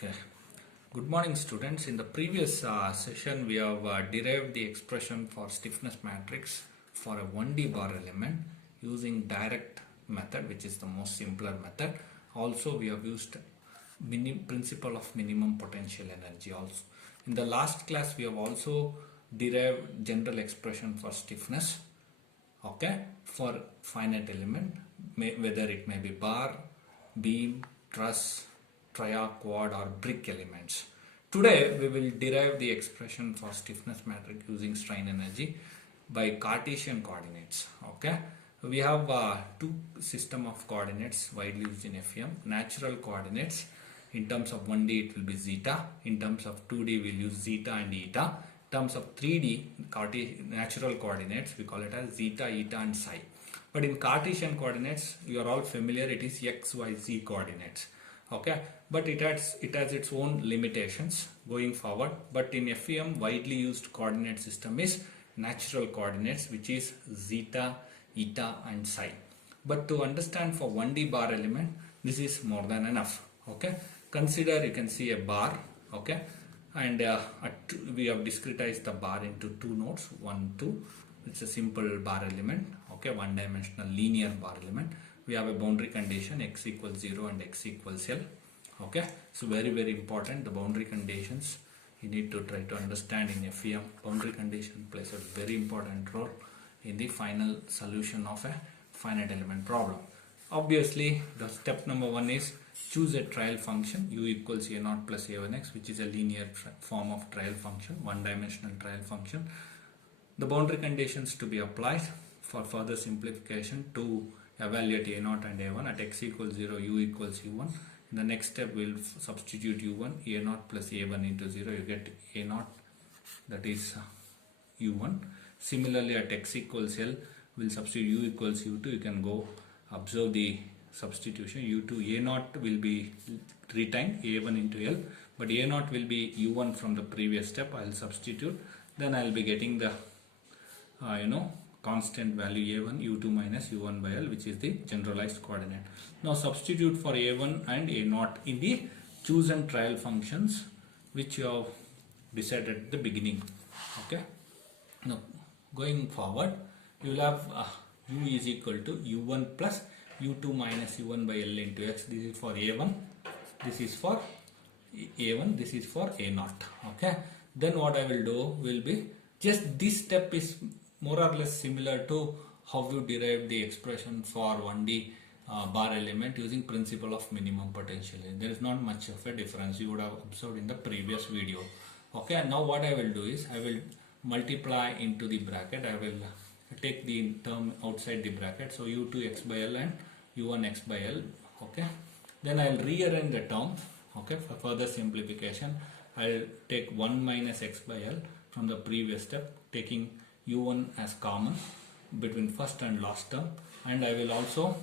Okay. Good morning, students. In the previous session, we have derived the expression for stiffness matrix for a 1D bar element using direct method, which is the most simpler method. Also, we have used principle of minimum potential energy. Also, in the last class, we have also derived general expression for stiffness. Okay, for finite element, whether it may be bar, beam, truss, triarch, quad or brick elements. Today we will derive the expression for stiffness matrix using strain energy by Cartesian coordinates. Okay, we have two system of coordinates widely used in FEM. Natural coordinates, in terms of 1D it will be zeta, in terms of 2D we'll use zeta and eta. In terms of 3D natural coordinates, we call it as zeta, eta and psi. But in Cartesian coordinates, you are all familiar, it is x, y, z coordinates. Okay, but it has its own limitations going forward. But in FEM, widely used coordinate system is natural coordinates, which is zeta, eta and psi. But to understand for 1D bar element, this is more than enough. Okay, consider, you can see a bar. Okay, and we have discretized the bar into two nodes, 1, 2. It's a simple bar element. Okay, one dimensional linear bar element. We have a boundary condition x equals 0 and x equals L. Okay, so very important, the boundary conditions you need to try to understand in FEM. Boundary condition plays a very important role in the final solution of a finite element problem. Obviously, the step number 1 is choose a trial function u equals a0 plus a1x, which is a linear form of trial function, one dimensional trial function. The boundary conditions to be applied for further simplification to evaluate a0 and a1 at x equals 0, u equals u1. In the next step, we'll substitute u1, a0 plus a1 into 0, you get a0, that is u1. Similarly, at x equals L, we'll substitute u equals u2. You can go observe the substitution. u2, a0 will be retained, a1 into L, but a0 will be u1 from the previous step. I'll substitute, then I'll be getting the constant value a1 u2 minus u1 by L, which is the generalized coordinate. Now substitute for a1 and a0 in the chosen trial functions which you have decided at the beginning. Okay, now going forward, you will have u is equal to u1 plus u2 minus u1 by L into x. This is for a1, this is for a1, this is for a0. Okay, then what I will do will be, just this step is more or less similar to how you derive the expression for 1D bar element using principle of minimum potential. There is not much of a difference, you would have observed in the previous video. Okay, and now what I will do is, I will multiply into the bracket, I will take the term outside the bracket, so u2 x by L and u1 x by L. Okay, then I will rearrange the term. Okay, for further simplification, I will take 1 minus x by L from the previous step, taking u1 as common between first and last term, and I will also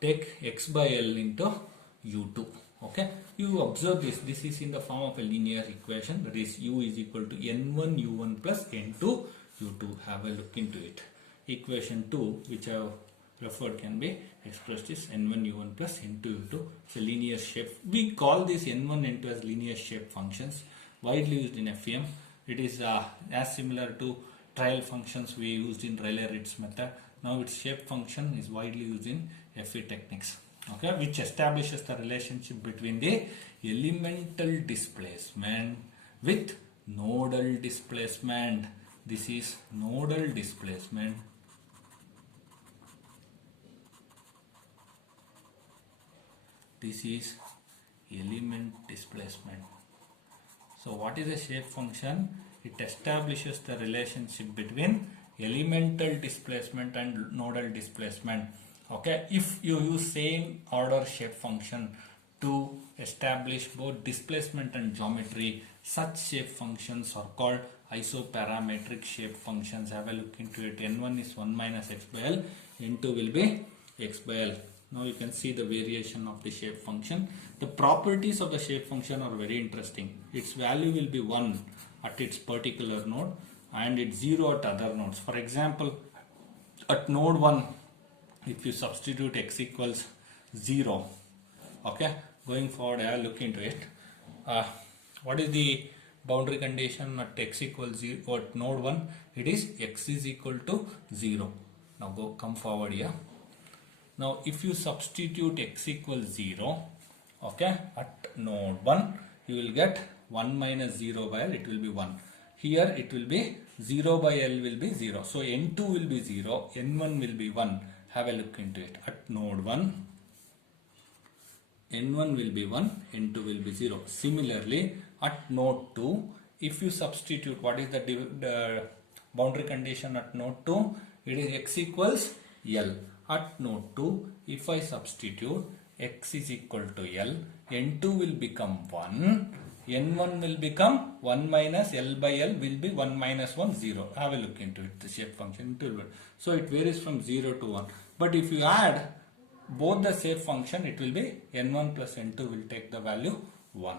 take x by L into u2. Okay, you observe this is in the form of a linear equation, that is u is equal to n1 u1 plus n2 u2. Have a look into it. Equation 2 which I have referred can be expressed as n1 u1 plus n2 u2. It's a linear shape. We call this n1 n2 as linear shape functions, widely used in FEM. It is as similar to trial functions we used in Rayleigh-Ritz method. Now its shape function is widely used in FE techniques. Okay, which establishes the relationship between the elemental displacement with nodal displacement. This is nodal displacement. This is element displacement. So what is a shape function? It establishes the relationship between elemental displacement and nodal displacement. Okay, if you use same order shape function to establish both displacement and geometry, such shape functions are called isoparametric shape functions. Have a look into it. n1 is 1 minus x by L, n2 will be x by L. Now you can see the variation of the shape function. The properties of the shape function are very interesting. Its value will be 1 at its particular node and it's 0 at other nodes. For example, at node 1, if you substitute x equals 0, okay, going forward, I will look into it. What is the boundary condition at x equals 0 at node 1? It is x is equal to 0. Now come forward here. Now if you substitute x equals 0, okay, at node 1, you will get 1 minus 0 by L, it will be 1. Here it will be 0 by L will be 0. So N2 will be 0, N1 will be 1. Have a look into it. At node 1, N1 will be 1, N2 will be 0. Similarly, at node 2, if you substitute, what is the boundary condition at node 2? It is x equals L. At node 2, if I substitute x is equal to L, N2 will become 1, N1 will become 1 minus L by L will be 1 minus 1, 0. Have a look into it, the shape function. So it varies from 0 to 1. But if you add both the shape function, it will be N1 plus N2 will take the value 1.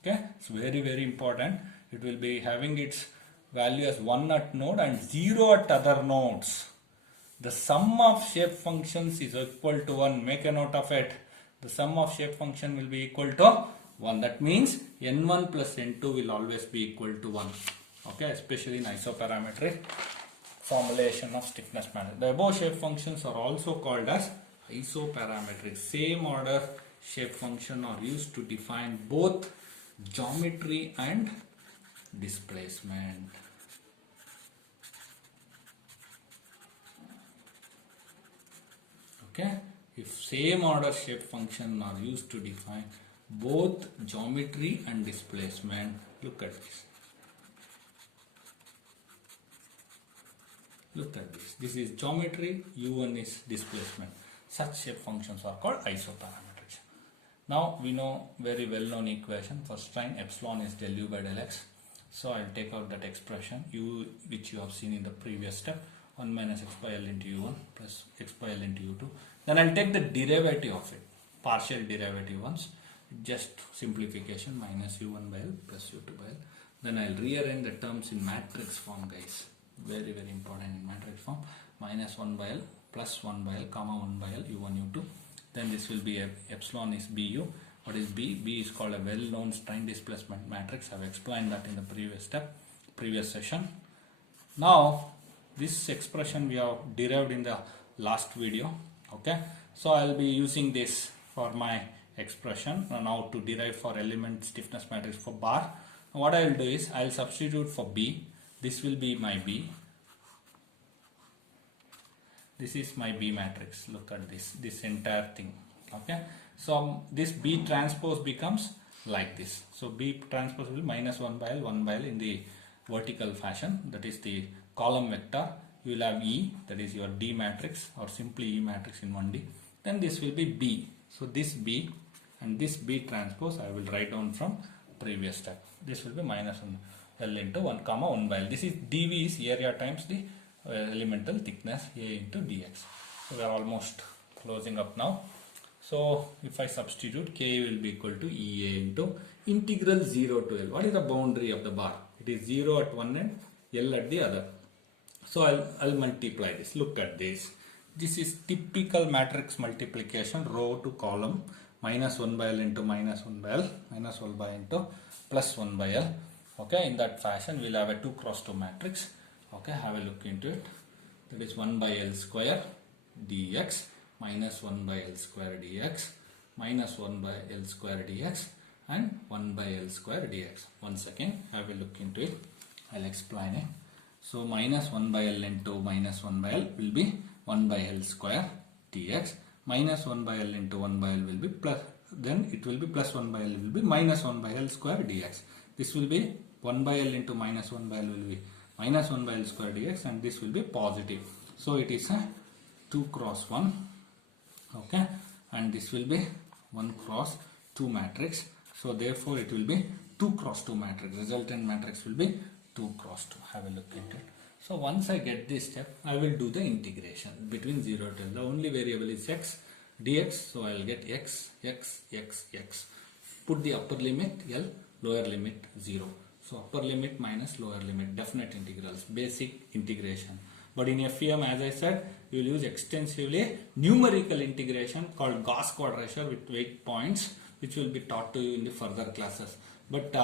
Okay, it's very, very important. It will be having its value as 1 at node and 0 at other nodes. The sum of shape functions is equal to 1. Make a note of it. The sum of shape function will be equal to 1. That means N1 plus N2 will always be equal to 1. Okay, especially in isoparametric formulation of stiffness matrix. The above shape functions are also called as isoparametric. Same order shape function are used to define both geometry and displacement. Okay, if same order shape function are used to define both geometry and displacement, look at this. Look at this. This is geometry, U1 is displacement. Such shape functions are called isoparametric. Now we know very well known equation for strain, epsilon is del U by del X. So I will take out that expression U which you have seen in the previous step, 1 minus x by L into U1 plus x by L into U2. Then I will take the derivative of it, partial derivative once, just simplification, minus U1 by L plus U2 by L. Then I will rearrange the terms in matrix form, guys. Very, very important in matrix form. Minus 1 by L plus 1 by L comma 1 by L U1 U2. Then this will be epsilon is BU. What is B? B is called a well-known strain displacement matrix. I have explained that in the previous session. Now this expression we have derived in the last video. Okay, so I will be using this for my expression now to derive for element stiffness matrix for bar. What I will do is I will substitute for B. This will be my B. This is my B matrix. Look at this entire thing. Okay, so this B transpose becomes like this. So B transpose will be minus 1 by L, 1 by L in the vertical fashion. That is the column vector. You will have E, that is your D matrix, or simply E matrix in 1D. Then this will be B. So this B and this B transpose I will write down from previous step. This will be minus 1 L into 1 comma 1 by L. This is dV is area times the elemental thickness A into dx. So we are almost closing up now. So if I substitute, K will be equal to EA into integral 0 to L. What is the boundary of the bar? It is 0 at one end, L at the other. So I'll multiply this. Look at this. This is typical matrix multiplication, row to column, minus 1 by L into minus 1 by L, minus 1 by into plus 1 by L. Okay, in that fashion we'll have a 2 cross 2 matrix. Okay, have a look into it. That is 1 by L square dx minus 1 by L square dx minus 1 by L square dx and 1 by L square dx. Once again, I will look into it. I'll explain it. So minus 1 by L into minus 1 by L will be 1 by L square dx minus 1 by L into 1 by L will be plus, then it will be plus 1 by L will be minus 1 by L square dx. This will be 1 by L into minus 1 by L will be minus 1 by L square dx, and this will be positive. So it is a 2 cross 1. Okay, and this will be 1 cross 2 matrix. So therefore it will be 2 cross 2 matrix. Resultant matrix will be 2 cross 2. Have a look into it. So once I get this step, I will do the integration between 0 to L. The only variable is x dx. So I will get x. Put the upper limit L, lower limit 0. So upper limit minus lower limit, definite integrals, basic integration. But in FEM, as I said, you will use extensively numerical integration called Gauss quadrature with 8 points, which will be taught to you in the further classes. But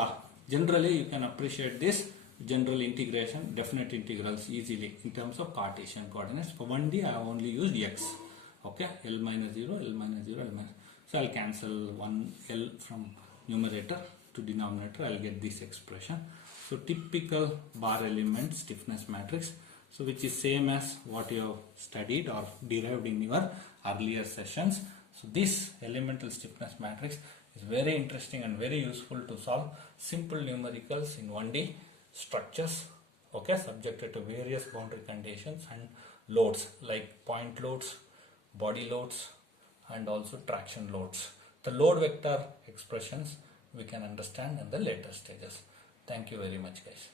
generally you can appreciate this general integration, definite integrals easily in terms of Cartesian coordinates. For 1D I have only used x. Okay, L minus 0, L minus 0, L minus. So I'll cancel one L from numerator to denominator. I'll get this expression. So typical bar element stiffness matrix. So which is same as what you have studied or derived in your earlier sessions. So this elemental stiffness matrix is very interesting and very useful to solve simple numericals in 1D structures, okay, subjected to various boundary conditions and loads like point loads, body loads, and also traction loads. The load vector expressions we can understand in the later stages. Thank you very much, guys.